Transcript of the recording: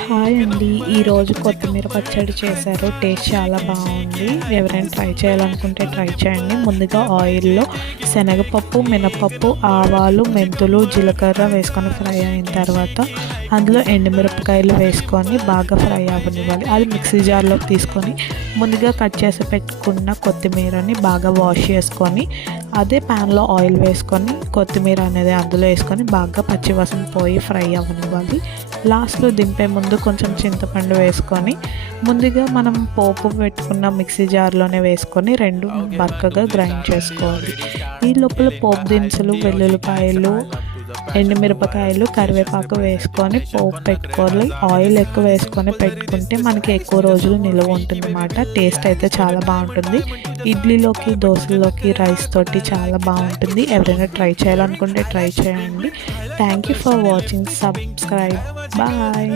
Hi అండి. ఈరోజు కొత్తిమీర పచ్చడి చేశారు. టేస్ట్ చాలా బాగుంది. ఎవరైనా ట్రై చేయాలనుకుంటే ట్రై చేయండి. ముందుగా ఆయిల్లో శనగపప్పు, మినపప్పు, ఆవాలు, మెంతులు, జీలకర్ర వేసుకొని ఫ్రై అయిన తర్వాత అందులో ఎండుమిరపకాయలు వేసుకొని బాగా ఫ్రై అవ్వనివ్వాలి. అది మిక్సీ జార్లోకి తీసుకొని ముందుగా కట్ చేసి పెట్టుకున్న కొత్తిమీరని బాగా వాష్ చేసుకొని అదే ప్యాన్లో ఆయిల్ వేసుకొని కొత్తిమీర అనేది అందులో వేసుకొని బాగా పచ్చివాసన పోయి ఫ్రై అవ్వనివ్వాలి. లాస్ట్లో దింపే ముందు కొంచెం చింతపండు వేసుకొని ముందుగా మనం పోపు పెట్టుకున్న మిక్సీ జార్లోనే వేసుకొని రెండు బరకగా గ్రైండ్ చేసుకోవాలి. ఈ లోపల పోపు దినుసులు, వెల్లుల్లిపాయలు, ఎండుమిరపకాయలు, కరివేపాకు వేసుకొని పోపు పెట్టుకోవాలి. ఆయిల్ ఎక్కువ వేసుకొని పెట్టుకుంటే మనకి ఎక్కువ రోజులు నిల్వ ఉంటుంది అన్నమాట. టేస్ట్ అయితే చాలా బాగుంటుంది. ఇడ్లీలోకి, దోశలోకి, రైస్ తోటి చాలా బాగుంటుంది. ఎవరైనా ట్రై చేయాలనుకుంటే ట్రై చేయండి. Thank you for watching. Subscribe. Bye.